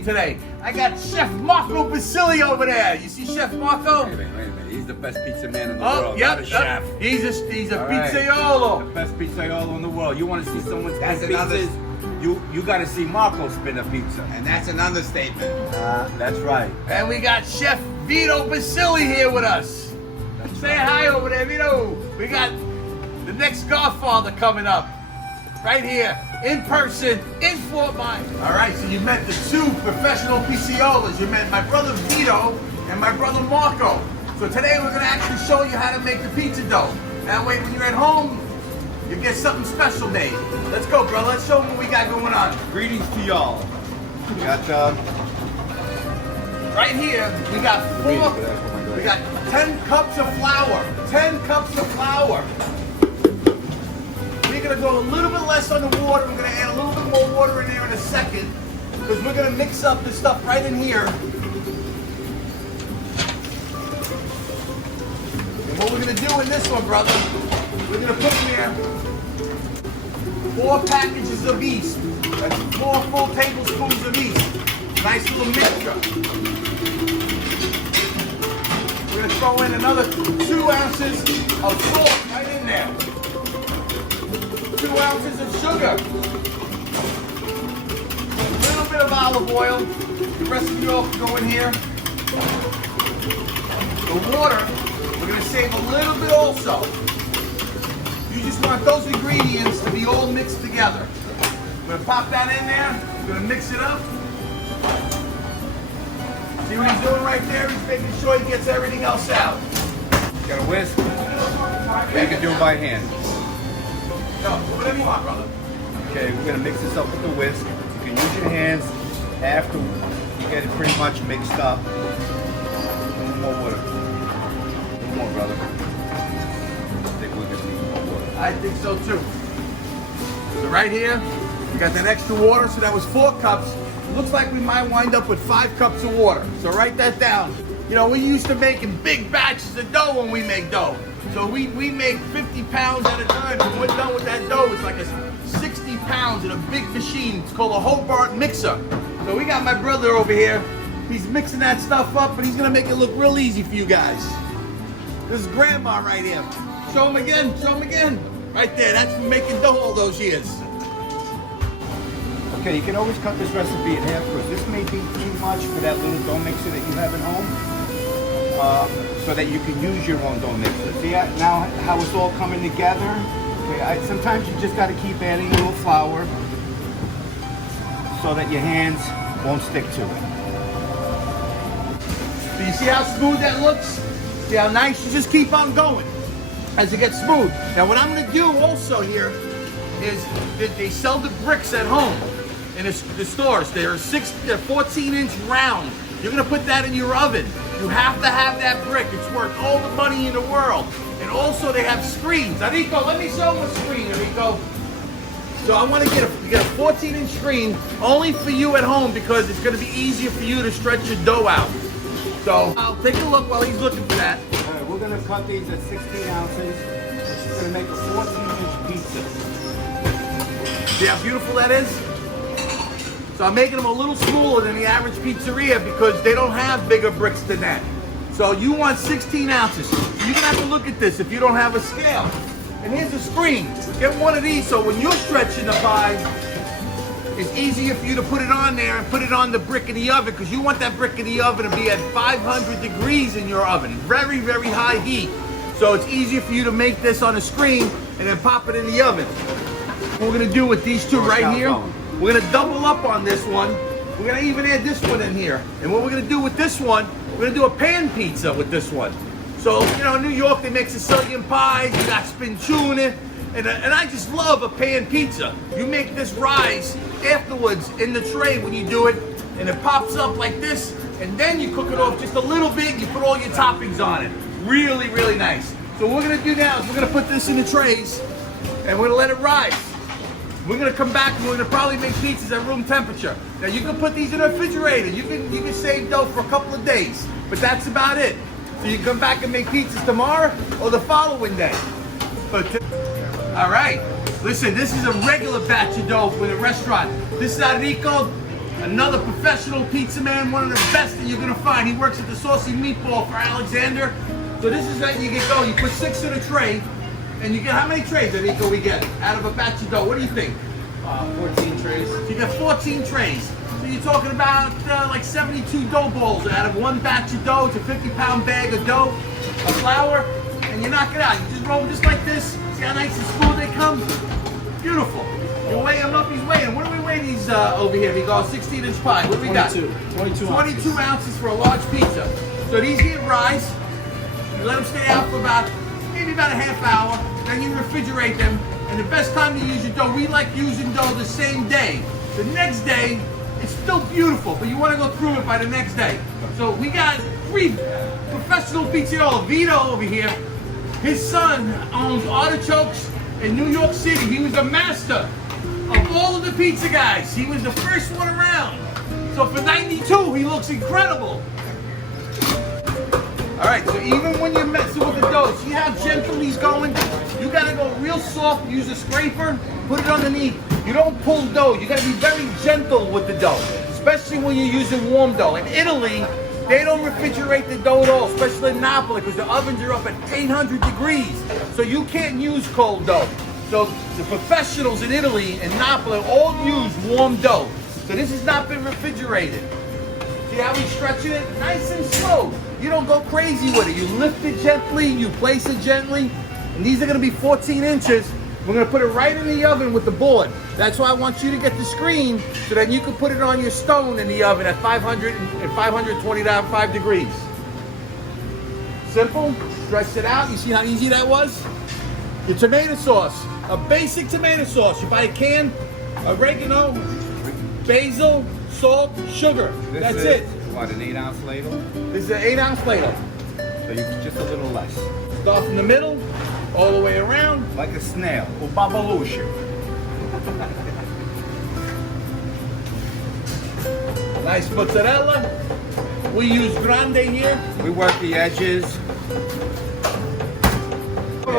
me today. I got Chef Marco Basile over there. You see Chef Marco? Wait a minute. He's the best pizza man in the Oh, world, yep, not a chef. He's a All right. pizzaiolo. The best pizzaiolo in the world. You want to see someone spin That's another- pizzas? You got to see Marco spin a pizza. And that's an understatement. That's right. And we got Chef Vito Basile here with us. Say hi over there, Vito. We got the next Godfather coming up. Right here, in person, in Fort Myers. All right, so you met the two professional pizzaiolas. You met my brother Vito and my brother Marco. So today we're gonna actually show you how to make the pizza dough. That way when you're at home, you get something special made. Let's go, bro. Let's show them what we got going on. Greetings to y'all. We got Right here, we got 10 cups of flour. 10 cups of flour. We're gonna go a little bit less on the water. We're gonna add a little bit more water in there in a second because we're gonna mix up this stuff right in here. And what we're gonna do in this one, brother, we're gonna put in there 4 packages of yeast. That's 4 full tablespoons of yeast. Nice little mixture. We're gonna throw in another 2 ounces of salt right in there. 2 ounces of sugar. A little bit of olive oil. The rest of the oil can go in here. The water, we're gonna save a little bit also. You just want those ingredients to be all mixed together. I'm gonna pop that in there. We're gonna mix it up. See what he's doing right there? He's making sure he gets everything else out. a whisk. You can do it by hand. No, whatever you want, brother. Okay, we're gonna mix this up with the whisk. You can use your hands after you get it pretty much mixed up. A little more water. A little more, brother. I think we're gonna need more water. I think so too. So right here, we got that extra water, so that was 4 cups. It looks like we might wind up with 5 cups of water. So write that down. You know, we used to making big batches of dough when we make dough. So we make 50 pounds at a time. When we're done with that dough, it's like a 60 pounds in a big machine. It's called a Hobart mixer. So we got my brother over here. He's mixing that stuff up, and he's gonna make it look real easy for you guys. This is Grandma right here. Show him again, show him again. Right there, that's from making dough all those years. Okay, you can always cut this recipe in half because this may be too much for that little dough mixer that you have at home. So that you can use your own dough mixer. See now how it's all coming together? Okay, sometimes you just got to keep adding a little flour so that your hands won't stick to it. So you see how smooth that looks? See how nice? You just keep on going as it gets smooth. Now what I'm gonna do also here is that they sell the bricks at home in the stores. They're 14-inch round. You're gonna put that in your oven. You have to have that brick. It's worth all the money in the world. And also they have screens. Enrico, let me show them a screen, Enrico. So I want to get a 14-inch screen only for you at home because it's gonna be easier for you to stretch your dough out. So I'll take a look while he's looking for that. All right, we're going to cut these at 16 ounces. We're going to make a 14-inch pizza. See how beautiful that is? So I'm making them a little smaller than the average pizzeria because they don't have bigger bricks than that. So you want 16 ounces. You're gonna have to look at this if you don't have a scale. And here's a screen. Get one of these so when you're stretching the pie, it's easier for you to put it on there and put it on the brick in the oven because you want that brick in the oven to be at 500 degrees in your oven. Very, very high heat. So it's easier for you to make this on a screen and then pop it in the oven. What we're gonna do with these two right here, we're gonna double up on this one. We're gonna even add this one in here. And what we're gonna do with this one, we're gonna do a pan pizza with this one. So, you know, in New York, they make Sicilian pies, you got spincione, and I just love a pan pizza. You make this rise afterwards in the tray when you do it, and it pops up like this, and then you cook it off just a little bit, you put all your toppings on it. Really, really nice. So what we're gonna do now is we're gonna put this in the trays, and we're gonna let it rise. We're gonna come back and we're gonna probably make pizzas at room temperature. Now you can put these in the refrigerator. You can save dough for a couple of days, but that's about it. So you can come back and make pizzas tomorrow or the following day. All right, listen, this is a regular batch of dough for the restaurant. This is Enrico. Another professional pizza man, one of the best that you're gonna find. He works at the Saucy Meatball for Alexander. So this is how you get going. You put 6 in a tray, and you get, how many trays, Enrico, we get out of a batch of dough? What do you think? 14 trays. So you got 14 trays. So you're talking about like 72 dough balls out of one batch of dough. It's a 50-pound bag of dough, of flour, and you knock it out. You just roll them just like this. See how nice and smooth they come? Beautiful. You weigh him up, he's weighing. What do we weigh these over here? We go 16-inch pie. What do we got? 22 ounces for a large pizza. So these here rise. You let them stay out for maybe about a half hour. Then you refrigerate them. And the best time to use your dough, we like using dough the same day. The next day, it's still beautiful, but you want to go through it by the next day. So we got 3 professional pizzaioli. Vito over here, his son owns Artichokes in New York City. He was a master of all of the pizza guys. He was the first one around. So for 92, he looks incredible. All right, so even when you're messing with the dough, see how gentle he's going? You gotta go real soft, use a scraper, put it underneath. You don't pull dough, you gotta be very gentle with the dough, especially when you're using warm dough. In Italy, they don't refrigerate the dough at all, especially in Napoli, because the ovens are up at 800 degrees. So you can't use cold dough. So the professionals in Italy and Napoli all use warm dough. So this has not been refrigerated. See how he's stretching it? Nice and slow. You don't go crazy with it. You lift it gently, you place it gently. And these are gonna be 14 inches. We're gonna put it right in the oven with the board. That's why I want you to get the screen so that you can put it on your stone in the oven at 525 degrees. Simple, stretch it out. You see how easy that was? Your tomato sauce, a basic tomato sauce. You buy a can, oregano, basil, salt, sugar. That's it. What, an 8-ounce ladle? This is an 8-ounce ladle. So you just a little less. Start from the middle, all the way around. Like a snail, or babalusha. Nice mozzarella. We use grande here. We work the edges. You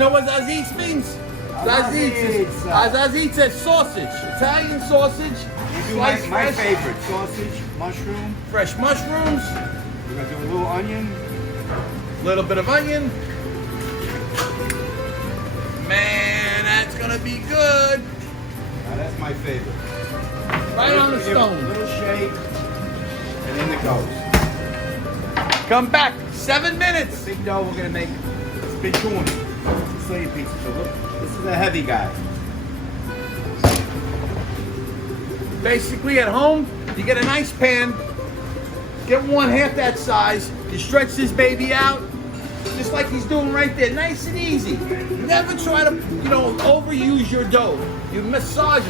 know what zazitz means? Zazitz is sausage, Italian sausage. My favorite, sausage, mushroom. Fresh mushrooms. We're gonna do a little onion. Little bit of onion. Man, that's gonna be good. Now that's my favorite. Right on the Give it stone. A little shake, and in it goes. Come back, 7 minutes. Big dough, we're gonna make spiccioni, Sicilian pizza. So look, this is a heavy guy. Basically at home, you get a nice pan, get one half that size, you stretch this baby out, just like he's doing right there, nice and easy. Never try to, overuse your dough. You massage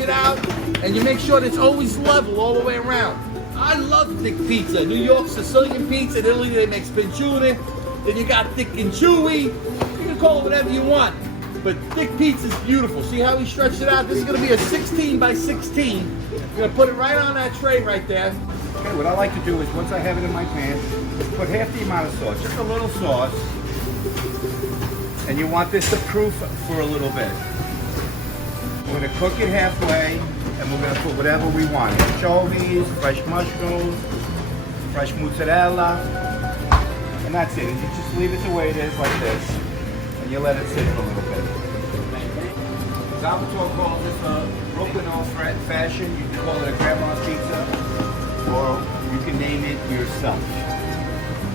it out, and you make sure that it's always level all the way around. I love thick pizza. New York Sicilian pizza, in Italy they make spiccione, then you got thick and chewy, you can call it whatever you want. But thick pizza is beautiful. See how we stretched it out? This is going to be a 16 by 16. I'm going to put it right on that tray right there. Okay, what I like to do is once I have it in my pan, put half the amount of sauce, just a little sauce. And you want this to proof for a little bit. We're going to cook it halfway, and we're going to put whatever we want. Anchovies, fresh mushrooms, fresh mozzarella, and that's it. And you just leave it the way it is like this. You let it sit for a little bit. Salvatore calls this a broken off fashion. You can call it a grandma's pizza, or you can name it yourself.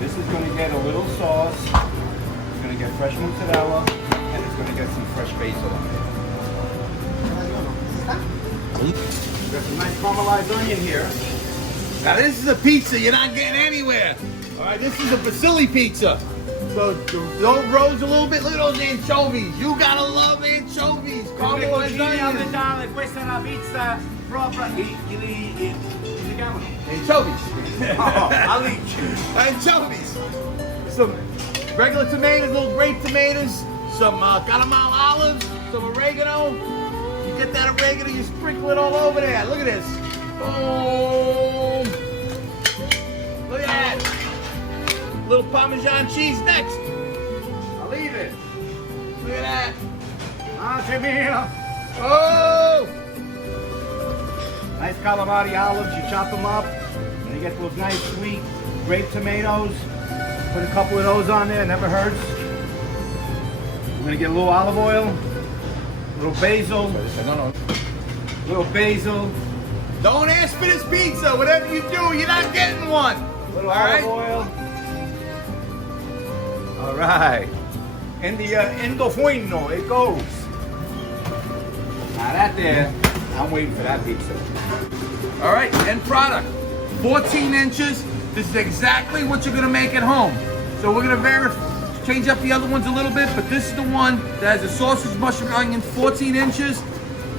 This is going to get a little sauce. It's going to get fresh mozzarella, and it's going to get some fresh basil on it. Got some nice caramelized onion here. Now this is a pizza you're not getting anywhere. All right, this is a basile pizza. So the dough rose a little bit. Look at those anchovies. You gotta love anchovies. Caramelized onions. Questa è una pizza propria. Come si chiamano? Anchovies. Alice. Anchovies. Some regular tomatoes, little grape tomatoes, some caramel olives, some oregano. You get that oregano, you sprinkle it all over there. Look at this. Boom. Look at that. Little Parmesan cheese next. I'll leave it. Look at that. Anche mia. Oh! Nice calamari olives, you chop them up, and you get those nice sweet grape tomatoes. Put a couple of those on there, never hurts. We're gonna get a little olive oil, a little basil, little basil, Don't ask for this pizza. Whatever you do, you're not getting one. little All olive right? oil. All right. In the Indofuino, it goes. Now that there, I'm waiting for that pizza. All right, end product. 14 inches. This is exactly what you're gonna make at home. So we're gonna change up the other ones a little bit, but this is the one that has a sausage, mushroom, onion, 14 inches.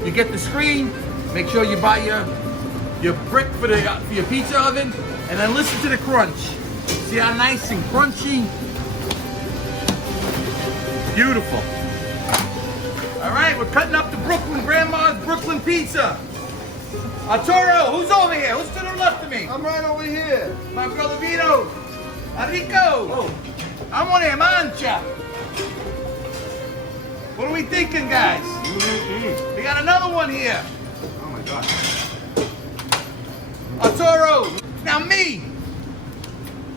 You get the screen. Make sure you buy your brick for your pizza oven, and then listen to the crunch. See how nice and crunchy? Beautiful. All right, we're cutting up the Grandma's Brooklyn pizza. Arturo, who's over here? Who's to the left of me? I'm right over here. My brother Vito. Enrico. Oh, I'm on here, mancha. What are we thinking, guys? We got another one here. Oh my God. Arturo. Now me.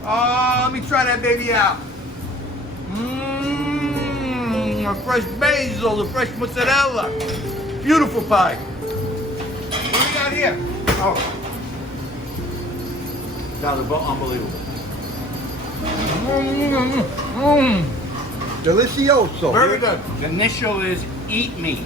Let me try that baby out. A fresh basil, a fresh mozzarella. Beautiful pie. What do we got here? Oh. That was unbelievable. Mm. delicioso. Very good. The initial is eat me.